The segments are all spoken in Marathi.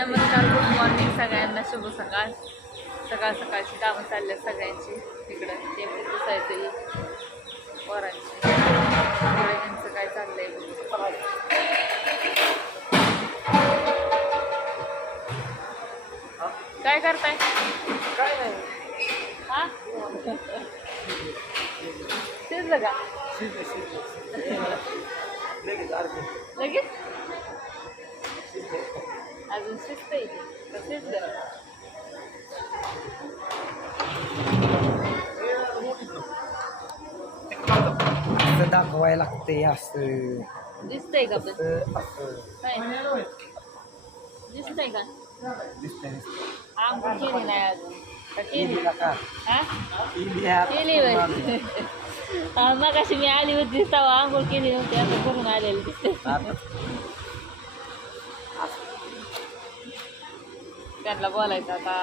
नमस्कार, गुड मॉर्निंग सगळ्यांना, शुभ सकाळ. सकाळ सकाळची कामं चालल्या सगळ्यांची. तिकडं टेम्पो पुसायचं पोरांची. यांचं काय चाललंय काय करताय? काय नाही. हा शिजलं का लगेच? अजून शिजतंय का शिजलं? असं दाखवायला लागते. असं दिसतंय का पण? असं दिसतंय का? दिसतंय. आंघोळ केली नाही अजून का केली? का हा इंडिया केली होय. मगाशी मी आली होती तेव्हा आंघोळ केली नव्हती, आता करून आलेली दिसते. त्यांना बोलायचं आता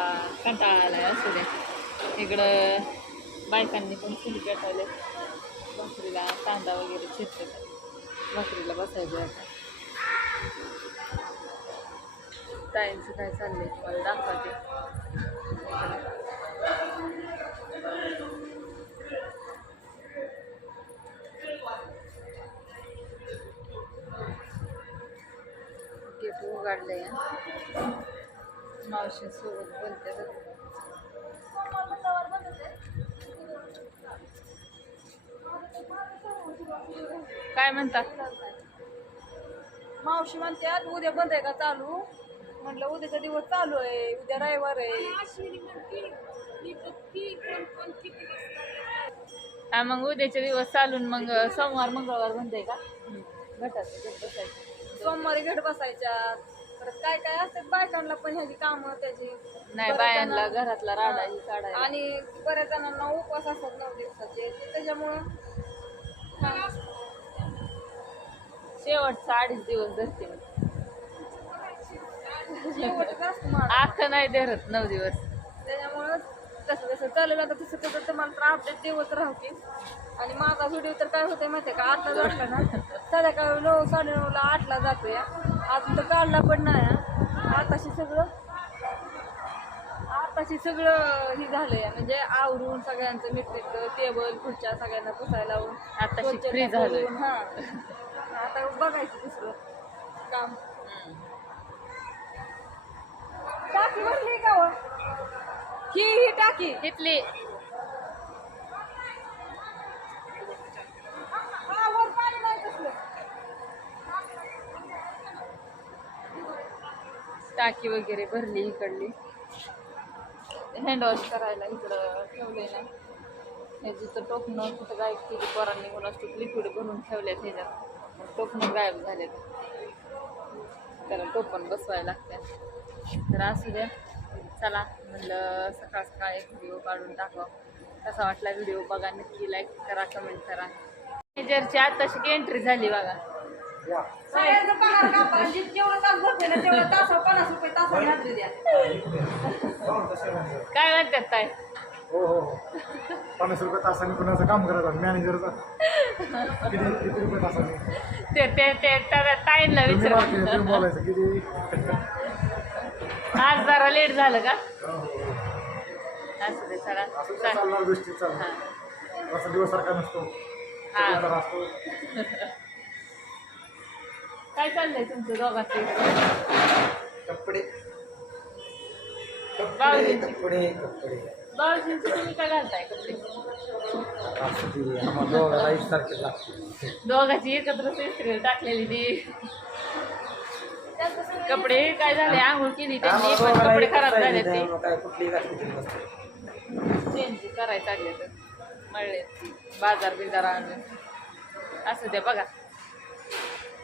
कंटाळा आलाय. असू दे. इकडं बायकांनी पण चुली पेटवले. भाकरीला कांदा वगैरे चिरतात. भाकरीला बसायचं आता. ताईंचं काय चाललंय तुम्हाला दाखवते. गेट उघडलंय. मावशींसोबत बोलते. काय म्हणतात? मावशी म्हणतात उद्या बंद आहे का चालू? म्हटलं उद्याचा दिवस चालू आहे, उद्या रविवार आहे. हा मग उद्याचे दिवस चालून मग सोमवार मंगळवार बंद आहे का? घटात बसायचं. सोमवारी घट बसायच्या. परत काय काय असतात बायकांना पण ह्याची कामं त्याची. नाही बायांना घरातला राडा ही काढायला. आणि बऱ्याच जणांना उपवास असतात 9 दिवसाचे, त्याच्यामुळं शेवटचा 2.5 दिवस धरते मी. शेवटच असतं माझं. आख नाही धरत 9 दिवस. त्याच्यामुळं जसं जसं चालेल आता तसं तसं तुम्हाला तर अपडेट देवत राहते. आणि माझा व्हिडिओ तर काय होतंय माहिती आहे का, 8ला जातला ना संध्याकाळी 9 9:30ला 8ला जातोय. अजून तर काढला पण नाही. आताशी सगळं हे झालंय, म्हणजे आवरून सगळ्यांचं मीठ टेबल खुर्च्या सगळ्यांना पुसायला लावून आताशी फ्री झालोय. हा आता बघायचं दुसरं काम. टाकी भरली का हो? ही टाकी तिथली हा वर पाणी नाही कसलं. टाकी वगैरे भरली. इकडली हँडवॉश करायला इकडं ठेवले ना. ह्याची तर टोपणं कुठं गायब केली पोरांनी, म्हणून लिक्विड भरून ठेवल्यात ह्याच्यात. टोपणं गायब झालेत. त्याला टोपण बसवायला लागतात. तर असू द्या. चला म्हणलं सकाळ सकाळ एक व्हिडिओ काढून टाकावा. कसा वाटला व्हिडिओ बघा. नक्की लाईक करा, कमेंट करा. मॅनेजरची आत्ताशी एंट्री झाली बघा. सगळ्यांचा पगार कापा. जेवढं तास भरते ना तेवढं तास 50 रुपये तासाने हाजरी द्या. काय म्हणतात ताई? हो हो 50 रुपये तासाने कुणाचं काम करायचं मॅनेजरचं किती रुपये तासाने ते ताईंना विचार. बोलायचं किती. आज जरा लेट झालं का? असू दे चला. चालणार गोष्टी चालणार. असा दिवस सारखा नसतो. हा असतो. काय चाललंय तुमचं दोघांचं? कपडे बाळूजींची कपडे कपडे बाळूजींची तुम्ही काय घालताय कपडे? दोघाला एकसारखे लागते. दोघांची एकत्र इस्त्री टाकलेली ती कपडे काय झाले, आंघोळ केली त्यांनी पण कपडे खराब झाले. ते काय कुठली चेंज करायला लागले तर मळले. बाजार बिजार आणले. असं द्या बघा.